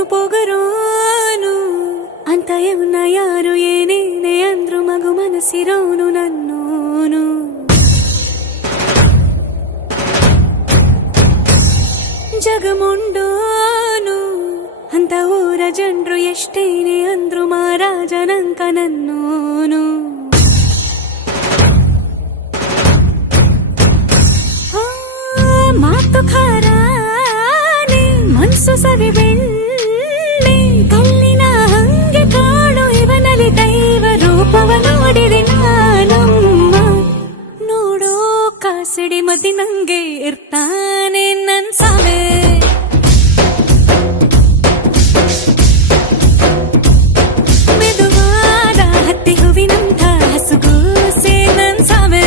ಇವನು ಪೊಗರೋನು ಅಂತ ಇವನ ಯಾರು ಏನೇನೆ ಅಂದ್ರು ಮಗು ಮನಸ್ಸಿರೋನು ನನ್ನೋನು. ಜಗಮುಂಡೋನು ಅಂತ ಊರ ಜನರು ಎಷ್ಟೇನೆ ಅಂದ್ರು ಮಹಾರಾಜನಂಕ ನನ್ನೋನು. ಮಾತು ಖಾರಾನೆ ಮನ್ಸು ಸವಿ ಬೆಣ್ಣೆ ಕಲ್ಲಿನ ಹಂಗೆ ಕಾಣು ಇವನಲ್ಲಿ ದೈವ ರೂಪವ ನೋಡಿದೆ ನಾನಮ್ಮ. ನೋಡೋ ಕಾಸಡಿ ಮದಿ ನಂಗೆ ಇರ್ತಾನೆ ನನ್ ಸಾವೆ. ಮೆದುವಾದ ಹತ್ತಿ ಹೂವಿನಂಥ ಹಸುಗೂಸೆ ನನ್ ಸಾವೆ.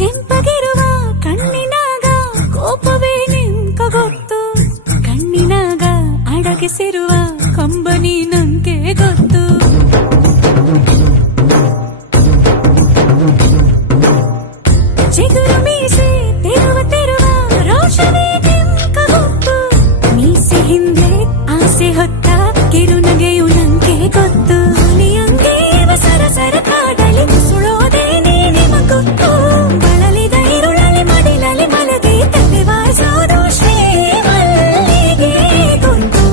ಕೆಂಪಗಿರುವ ಕಣ್ಣಿನಾಗ ಕೋಪವೇ ನಿಂಕ ಗೊತ್ತು, ಕಣ್ಣಿನಾಗ ಅಡಗಿಸಿರುವ ಕಂಬನಿ ನಂಗೆ ಗೊತ್ತು. ಚಿಗುರು ಮೀಸೆ ತೆರುವ ರೋಷವೇ ನಿಂಕ ಗೊತ್ತು, ಮೀಸೆ ಹಿಂದೆ ಆಸೆ ಹೊತ್ತ ಕಿರುನಗೆಯು ನಂಗೆ ಗೊತ್ತು. ಹುಲಿಯಂಗೆ ಸರಸರ ಕಾಡಲಿ ಸುಳೋದೆ ನೀನೆ ಗೊತ್ತು, ಬಳಲಿದ ಇರುಳಲಿ ಮಡಿಲಲಿ ಮಲಗಿ ತಲೆ ವಾಸೋದು ಶ್ರೀಮಲ್ಲಿಗೆ ಗೊತ್ತು.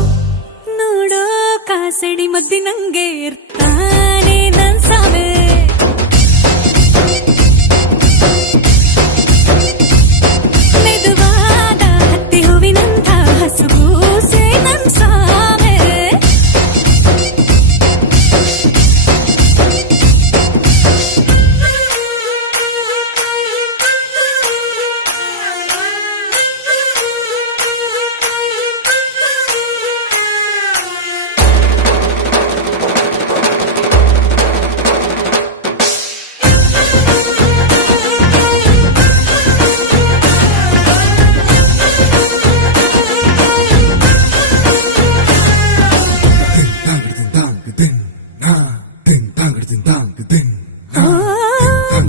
ನೋಡೋ ಕಾಸಡಿ ಮದ್ದಿ ನಂಗೆ ಇರ್ತಾನೆ ನನ್ ಸಾವೆ. ಮೆದುವಾದ ಹತ್ತಿ ಹೂವಿನಂಥ ಹಸುಗೂಸೆ ನನ್ ಸಾವೆ.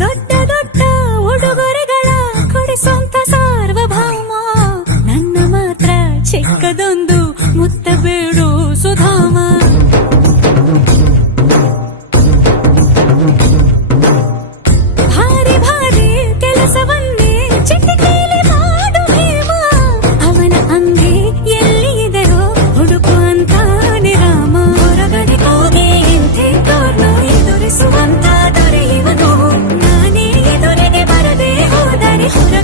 ದೊಡ್ಡ ದೊಡ್ಡ ಉಡುಗೊರೆಗಳ ಕೊಡಿಸುವಂತ ಸಾರ್ವಭೌಮ ನನ್ನ ಮಾತ್ರ ಚಿಕ್ಕದೊಂದು ಮುತ್ತ ಬೇಡು ಸುಧಾಮ. ಭಾರಿ ಭಾರಿ ಕೆಲಸವನ್ನೇ ಚಿಟಿಕೆಯಲ್ಲಿ ಮಾಡು ಹೇಮ, ಅವನ ಅಂಗಿ ಎಲ್ಲಿ ಇದೆಯೋ ಹುಡುಕುವಂತ ನಿರಾಮ. ಹೊರಗಡೆ ಹೋಗಿ ಇಂಥೋರ್ನು ಎದುರಿಸುವಂತ ದೊರೆಯುವನು, ನಾನೇ ಎದುರಿಗೆ ಬರದೆ ಹೋದರೆ ಹೊರ